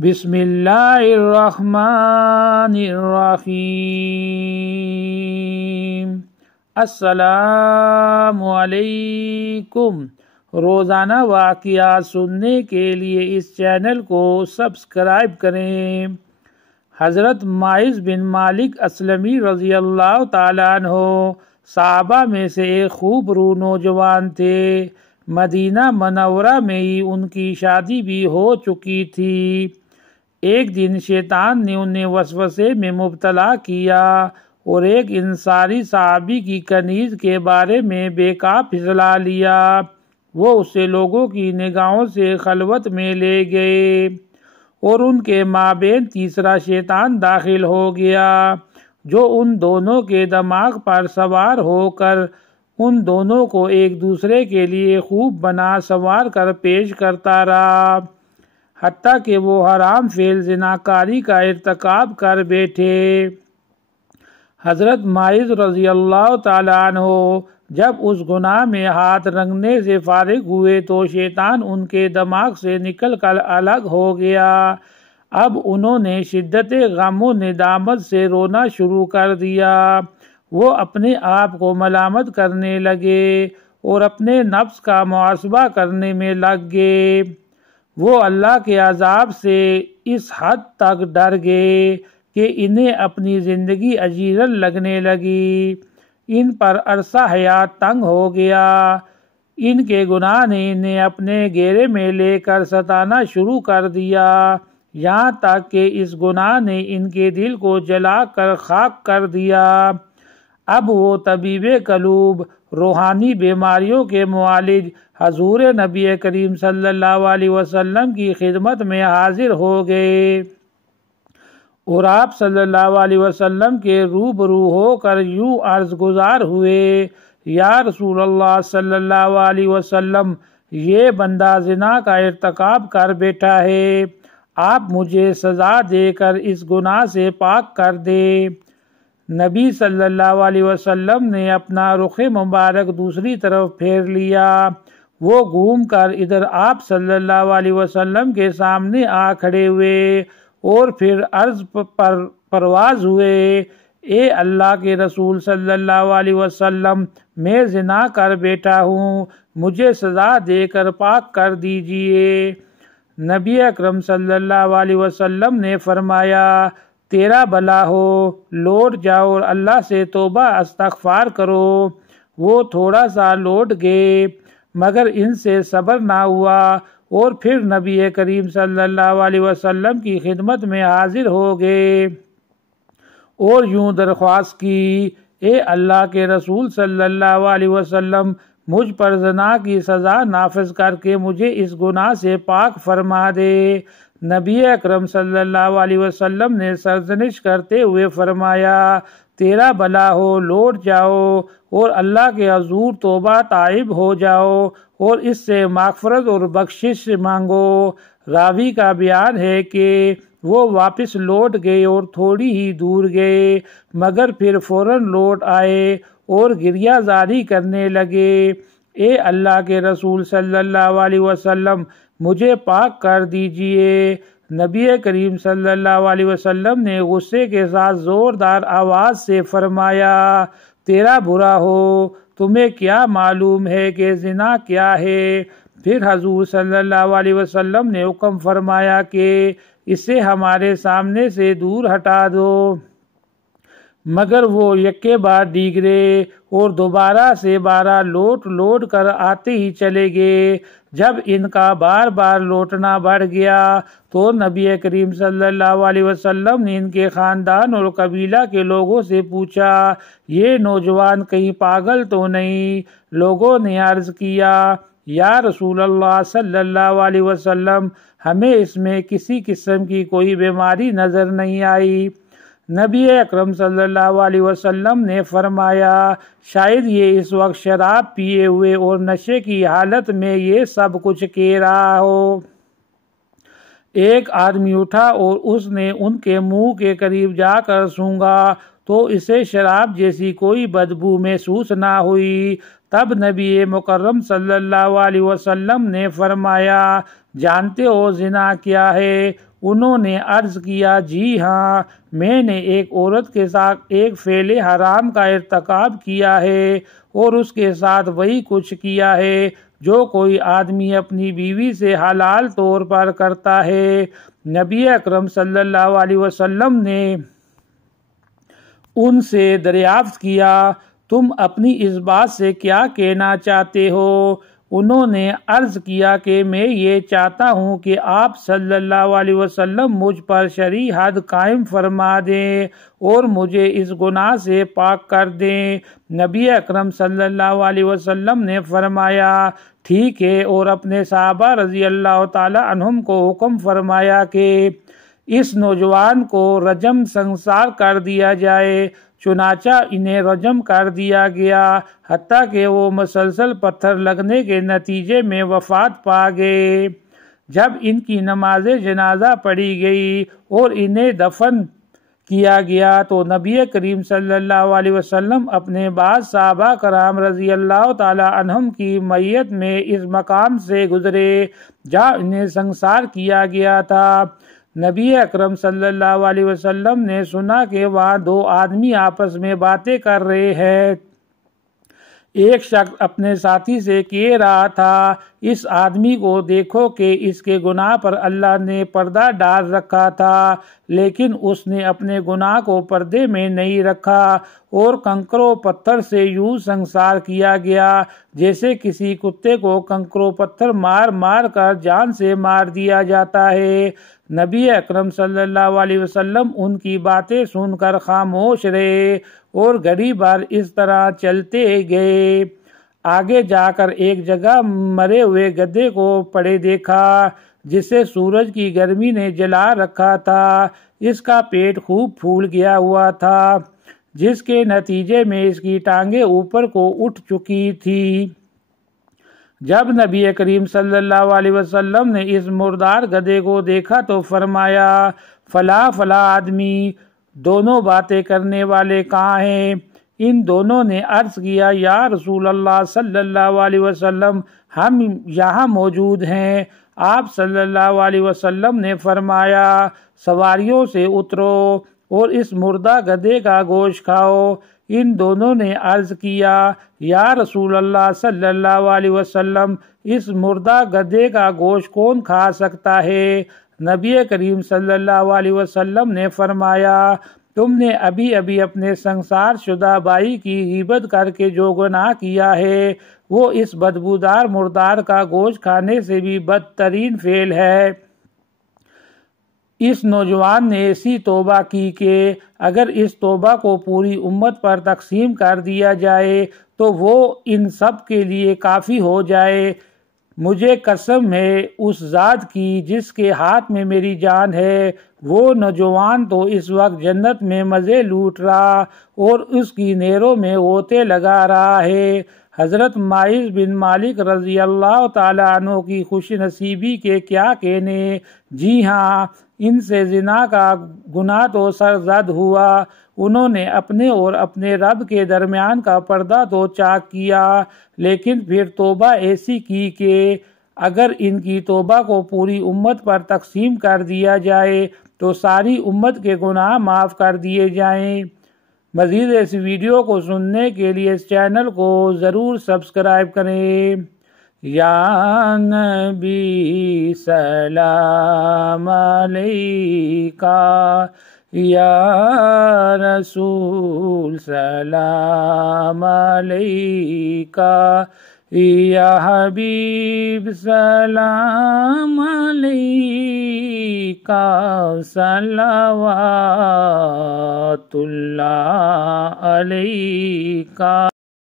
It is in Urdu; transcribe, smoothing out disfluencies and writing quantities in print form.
بسم اللہ الرحمن الرحیم۔ السلام علیکم۔ روزانہ واقعات سننے کے لیے اس چینل کو سبسکرائب کریں۔ حضرت معاذ بن مالک اسلمی رضی اللہ تعالیٰ عنہ صحابہ میں سے ایک خوب رو نوجوان تھے۔ مدینہ منورہ میں ہی ان کی شادی بھی ہو چکی تھی۔ ایک دن شیطان نے انہیں وسوسے میں مبتلا کیا اور ایک انصاری صحابی کی کنیز کے بارے میں بیکاب پھسلا لیا۔ وہ اسے لوگوں کی نگاہوں سے خلوت میں لے گئے اور ان کے مابین تیسرا شیطان داخل ہو گیا، جو ان دونوں کے دماغ پر سوار ہو کر ان دونوں کو ایک دوسرے کے لیے خوب بنا سنوار کر پیش کرتا رہا، حتیٰ کہ وہ حرام فعل زناکاری کا ارتکاب کر بیٹھے۔ حضرت معاذ رضی اللہ تعالیٰ عنہ جب اس گناہ میں ہاتھ رنگنے سے فارغ ہوئے تو شیطان ان کے دماغ سے نکل کر الگ ہو گیا۔ اب انہوں نے شدت غم و ندامت سے رونا شروع کر دیا۔ وہ اپنے آپ کو ملامت کرنے لگے اور اپنے نفس کا محاسبہ کرنے میں لگ گئے۔ وہ اللہ کے عذاب سے اس حد تک ڈر گئے کہ انہیں اپنی زندگی اجیرن لگنے لگی۔ ان پر عرصہ حیات تنگ ہو گیا۔ ان کے گناہ نے انہیں اپنے گھیرے میں لے کر ستانا شروع کر دیا، یہاں تک کہ اس گناہ نے ان کے دل کو جلا کر خاک کر دیا۔ اب وہ طبیب قلوب، روحانی بیماریوں کے معالج حضور نبی کریم صلی اللہ علیہ وسلم کی خدمت میں حاضر ہو گئے اور آپ صلی اللہ علیہ وسلم کے روبرو ہو کر یوں عرض گزار ہوئے: یا رسول اللہ صلی اللہ علیہ وسلم، یہ بندہ زنا کا ارتکاب کر بیٹھا ہے، آپ مجھے سزا دے کر اس گناہ سے پاک کر دیں۔ نبی صلی اللہ علیہ وسلم نے اپنا رخ مبارک دوسری طرف پھیر لیا۔ وہ گھوم کر ادھر آپ صلی اللہ علیہ وسلم کے سامنے آ کھڑے ہوئے اور پھر عرض پر پرواز ہوئے: اے اللہ کے رسول صلی اللہ علیہ وسلم، میں زنا کر بیٹھا ہوں، مجھے سزا دے کر پاک کر دیجئے۔ نبی اکرم صلی اللہ علیہ وسلم نے فرمایا: تیرا بھلا ہو، لوٹ جاؤ اور اللہ سے توبہ استغفار کرو۔ وہ تھوڑا سا لوٹ گئے، مگر ان سے صبر نہ ہوا اور پھر نبی کریم صلی اللہ علیہ وسلم کی خدمت میں حاضر ہو گئے اور یوں درخواست کی: اے اللہ کے رسول صلی اللہ علیہ وسلم، مجھ پر زنا کی سزا نافذ کر کے مجھے اس گناہ سے پاک فرما دے۔ نبی اکرم صلی اللہ علیہ وسلم نے سرزنش کرتے ہوئے فرمایا: تیرا بھلا ہو، لوٹ جاؤ اور اللہ کے حضور توبہ تائب ہو جاؤ اور اس سے مغفرت اور بخشش مانگو۔ راوی کا بیان ہے کہ وہ واپس لوٹ گئے اور تھوڑی ہی دور گئے، مگر پھر فوراً لوٹ آئے اور گریہ زاری کرنے لگے: اے اللہ کے رسول صلی اللہ علیہ وسلم، مجھے پاک کر دیجئے۔ نبی کریم صلی اللہ علیہ وسلم نے غصے کے ساتھ زوردار آواز سے فرمایا: تیرا برا ہو، تمہیں کیا معلوم ہے کہ زنا کیا ہے؟ پھر حضور صلی اللہ علیہ وسلم نے حکم فرمایا کہ اسے ہمارے سامنے سے دور ہٹا دو، مگر وہ یکے بار ڈیگرے اور دوبارہ سے بارہ لوٹ کر آتے ہی چلے گئے۔ جب ان کا بار بار لوٹنا بڑھ گیا تو نبی کریم صلی اللہ علیہ وسلم نے ان کے خاندان اور قبیلہ کے لوگوں سے پوچھا: یہ نوجوان کہیں پاگل تو نہیں؟ لوگوں نے عرض کیا: یا رسول اللہ صلی اللہ علیہ وسلم، ہمیں اس میں کسی قسم کی کوئی بیماری نظر نہیں آئی۔ نبی اکرم صلی اللہ علیہ وسلم نے فرمایا: شاید یہ اس وقت شراب پیے ہوئے اور نشے کی حالت میں یہ سب کچھ کہہ رہا ہو۔ ایک آدمی اٹھا اور اس نے ان کے منہ کے قریب جا کر سونگھا تو اسے شراب جیسی کوئی بدبو محسوس نہ ہوئی۔ تب نبی مکرم صلی اللہ علیہ وسلم نے فرمایا: جانتے ہو زنا کیا ہے؟ انہوں نے عرض کیا جی ہاں، میں نے ایک عورت کے ساتھ ایک فعل حرام کا ارتکاب کیا ہے اور اس کے ساتھ وہی کچھ کیا ہے جو کوئی آدمی اپنی بیوی سے حلال طور پر کرتا ہے۔ نبی اکرم صلی اللہ علیہ وسلم نے ان سے دریافت کیا تم اپنی اس بات سے کیا کہنا چاہتے ہو؟ انہوں نے عرض کیا کہ میں یہ چاہتا ہوں کہ آپ صلی اللہ علیہ وسلم مجھ پر شرعی حد قائم فرما دیں اور مجھے اس گناہ سے پاک کر دیں۔ نبی اکرم صلی اللہ علیہ وسلم نے فرمایا ٹھیک ہے، اور اپنے صحابہ رضی اللہ تعالی عنہم کو حکم فرمایا کہ اس نوجوان کو رجم سنسار کر دیا جائے۔ چنانچہ انہیں رجم کر دیا گیا حتیٰ کہ وہ مسلسل پتھر لگنے کے نتیجے میں وفات پا گئے۔ جب ان کی نماز جنازہ پڑھی گئی اور انہیں دفن کیا گیا تو نبی کریم صلی اللہ علیہ وسلم اپنے بعض صحابہ کرام رضی اللہ تعالی عنہم کی میت میں اس مقام سے گزرے جہاں انہیں سنسار کیا گیا تھا۔ نبی اکرم صلی اللہ علیہ وسلم نے سنا کہ وہاں دو آدمی آپس میں باتیں کر رہے ہیں۔ ایک شخص اپنے ساتھی سے کہہ رہا تھا اس آدمی کو دیکھو کہ اس کے گناہ پر اللہ نے پردہ ڈال رکھا تھا لیکن اس نے اپنے گناہ کو پردے میں نہیں رکھا اور کنکر و پتھر سے یوں سنسار کیا گیا جیسے کسی کتے کو کنکر و پتھر مار مار کر جان سے مار دیا جاتا ہے۔ نبی اکرم صلی اللہ علیہ وسلم ان کی باتیں سن کر خاموش رہے اور گھڑی بھر اس طرح چلتے گئے۔ آگے جا کر ایک جگہ مرے ہوئے گدھے کو پڑے دیکھا جسے سورج کی گرمی نے جلا رکھا تھا۔ اس کا پیٹ خوب پھول گیا ہوا تھا جس کے نتیجے میں اس کی ٹانگیں اوپر کو اٹھ چکی تھی۔ جب نبی کریم صلی اللہ علیہ وسلم نے اس مردار گدھے کو دیکھا تو فرمایا فلاں فلاں آدمی دونوں باتیں کرنے والے کہاں ہیں؟ ان دونوں نے عرض کیا یا رسول اللہ صلی اللہ علیہ وسلم ہم یہاں موجود ہیں۔ آپ صلی اللہ علیہ وسلم نے فرمایا سواریوں سے اترو اور اس مردہ گدھے کا گوشت کھاؤ۔ ان دونوں نے عرض کیا یا رسول اللہ صلی اللہ علیہ وسلم اس مردہ گدھے کا گوشت کون کھا سکتا ہے؟ نبی کریم صلی اللہ علیہ وسلم نے فرمایا تم نے ابھی ابھی اپنے سنسار شدہ بھائی کی غیبت کر کے جو گناہ کیا ہے وہ اس بدبودار مردار کا گوشت کھانے سے بھی بدترین فعل ہے۔ اس نوجوان نے ایسی توبہ کی کہ اگر اس توبہ کو پوری امت پر تقسیم کر دیا جائے تو وہ ان سب کے لیے کافی ہو جائے۔ مجھے قسم ہے اس ذات کی جس کے ہاتھ میں میری جان ہے، وہ نوجوان تو اس وقت جنت میں مزے لوٹ رہا اور اس کی نہروں میں غوطے لگا رہا ہے۔ حضرت ماعز بن مالک رضی اللہ تعالیٰ عنہ کی خوش نصیبی کے کیا کہنے، جی ہاں ان سے زنا کا گناہ تو سرزد ہوا، انہوں نے اپنے اور اپنے رب کے درمیان کا پردہ تو چاک کیا لیکن پھر توبہ ایسی کی کہ اگر ان کی توبہ کو پوری امت پر تقسیم کر دیا جائے تو ساری امت کے گناہ معاف کر دیے جائیں۔ مزید اس ویڈیو کو سننے کے لیے اس چینل کو ضرور سبسکرائب کریں۔ یا نبی سلام علیکہ، یا رسول سلام علیکہ، یا حبیب سلام علیکہ، صلوات اللہ علیکہ۔